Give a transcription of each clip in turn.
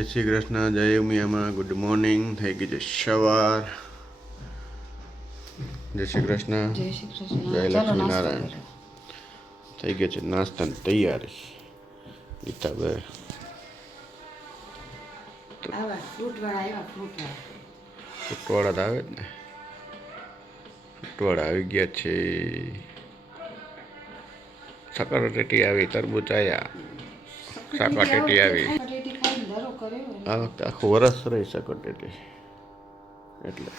જય શ્રી કૃષ્ણ, જય ઉમિયામાં, good morning. થઈ ગઈ છે સવાર. જય શ્રી કૃષ્ણ, જય લક્ષ્મી નારાયણ. થઈ ગયો છે નાસ્તાની તૈયારી. ગીતાભાઈ ફ્રૂટવાળા તો આવે જ ને. ફ્રૂટવાળા આવી ગયા છે. સકરટેટી આવી, તરબૂચ આવ્યા, સાકરટેટી આવી. આ વખતે આખું વરસ રહી સકરટેટી એટલે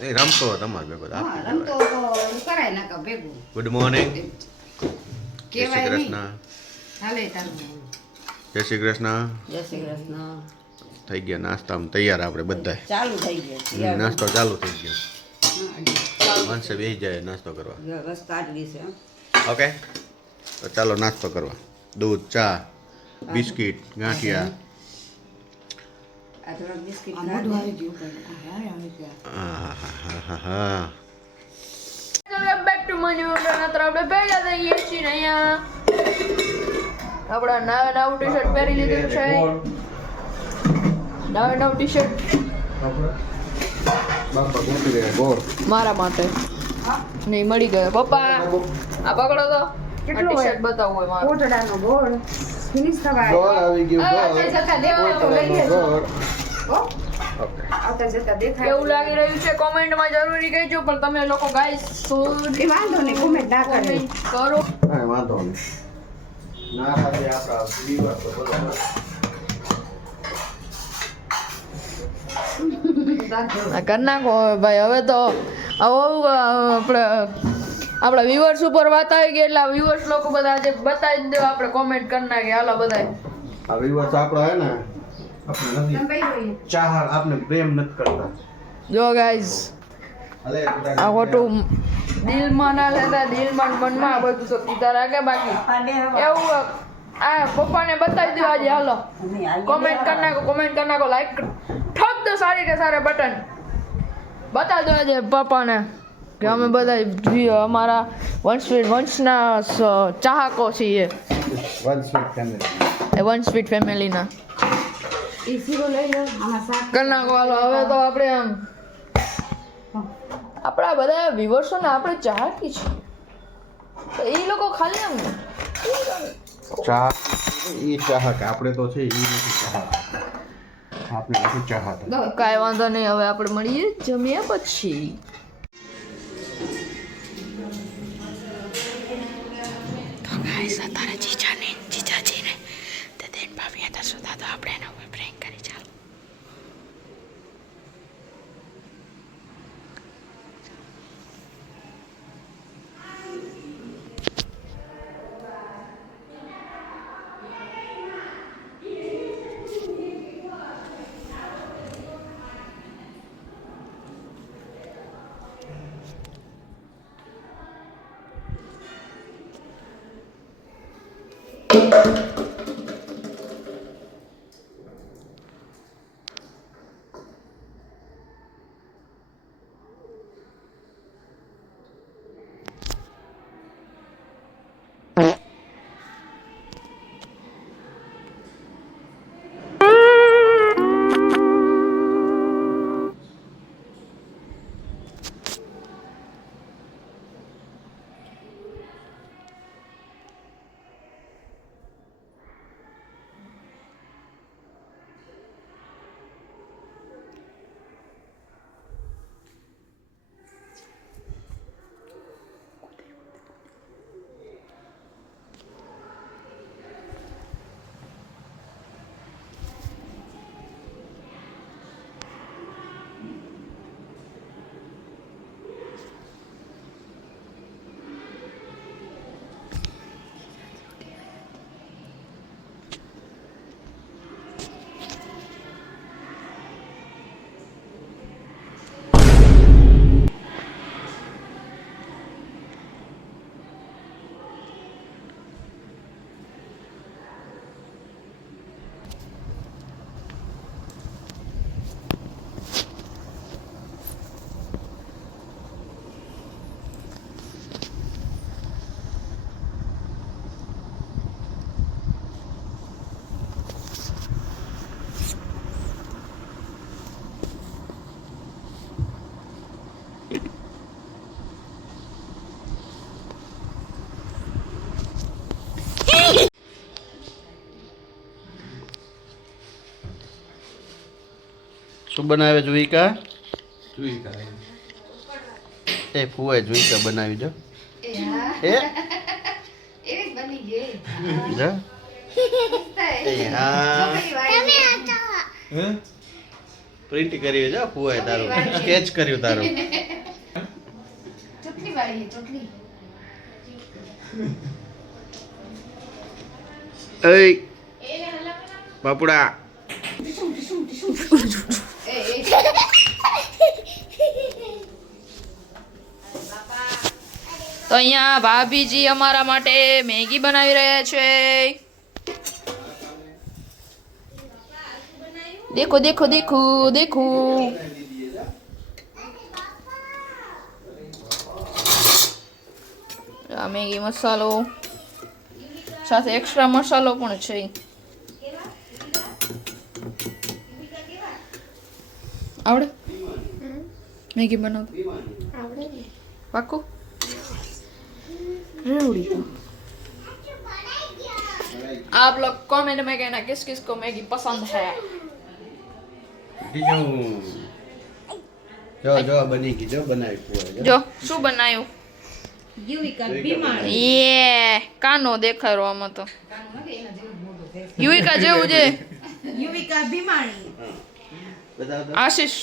એ રમતો તમારે ભેગો ગુડ મોર્નિંગ. જય શ્રી કૃષ્ણ, જય શ્રી કૃષ્ણ. જય શ્રી કૃષ્ણ. થઈ ગયા નાસ્તામાં તૈયાર આપણે બધા. ચાલુ થઈ ગયો નાસ્તો ચાલુ થઈ ગયો. માણસે બેસી જાય નાસ્તો કરવા. બસ કાઢવી છે. ઓકે, તો ચાલો નાસ્તો કરવા. દૂધ, ચા, બિસ્કિટ, ગાંઠિયા. આ થોડાક બિસ્કિટ બેક ટુ મની આપણે ભેગા થઈએ છીએ અહીંયા. આપણા નવું ટી શર્ટ પહેરી લીધું છે. નવું ટી શર્ટ મારા માટે નહીં મળી ગયો. પપ્પા આ પકડો તો. ટી શર્ટ બતાવવું હોય મારું. કોટડાનો ગોળ ફિનિશ થવા ગોળ આવી ગયું. આવતા જતા દેખાય. કેવું લાગી રહ્યું છે કોમેન્ટમાં જરૂરી કહેજો. પણ તમે લોકો ગાઈસ એ વાંધો નહીં, કોમેન્ટ ના કરે. કરો. કાંઈ વાંધો નહીં. નારાજે આપણા વિવર તો બરોબર. કરી નાખો ભાઈ. હવે તો આપણા વ્યુઅર્સ ઉપર વાત આવી ગઈ એટલે વ્યુઅર્સ લોકો બધા આજે બતાવી દો. આપણે કોમેન્ટ કરી નાખીએ. હાલો બધાય. આ વિવર આપણા હે ને, આપણે નથી ચાહ, આપણે પ્રેમ નથી કરતા. જો ગાઈસ આ ખોટું દિલમાં ના લેતા. દિલમાં મનમાં આ બધું તો કીધા રાખે. બાકી એવું આ પપ્પાને બતાવી દો આજે. હાલો કોમેન્ટ કરી નાખો, કોમેન્ટ કરી નાખો, લાઈક ઠોક દો સારી કે સારા બટન. બતાવી દો આજે પપ્પાને કે અમે બધા અમારા વંશના ચાહકો છીએ. વન સ્વીટ ફેમિલીના કરી નાખો. હાલો હવે તો આપણે આમ આપણા બધા વિવર્સોને આપણે ચાહકી છીએ. તો એ લોકો ખાલી આમ ચાહ એ ચાહક, આપણે તો છે એ નથી ચાહક. આપણે નથી ચાહક. કાંઈ વાંધો નહીં. હવે આપણે મળીએ જમ્યા પછી. તો ગાઈસ અત્યારે જીજાજીને તે દેન ભાભી હતા સુધા. તો આપણે એના ઉપર પ્રેન્ક કરી. ચાલો શું બનાવે જોઈકા એ ફુવાય જોઈકા બનાવી જો એ એવી બની ગઈ જા એ હા પ્રિન્ટ કર્યું છે ફુવાય તારું સ્કેચ કર્યું તારું ચટણી વાળી ચટણી એય બાપુડા તો અહીંયા ભાભીજી અમારા માટે મેગી બનાવી રહ્યા છે. દેખો દેખો દેખો દેખો. આ મેગી મસાલો સાથે એક્સ્ટ્રા મસાલો પણ છે. આવડે મેગી બનાવતા પાકું रेवड़ी तो आप लोग कमेंट में कहना किस किस को मैगी पसंद है. જો જો બની ગઈ જો બનાવી ફુવાય જો શું બનાવ્યું યુવિકા બીમાર યે કાનો દેખાય આમાં તો યુવિકા જેવું છે. યુવિકા બીમારી બતાવ તો આશીષ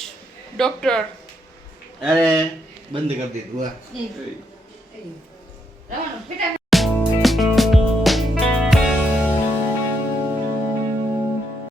ડોક્ટર અરે બંધ કરી દીધું આ રવાનો ફટાફટ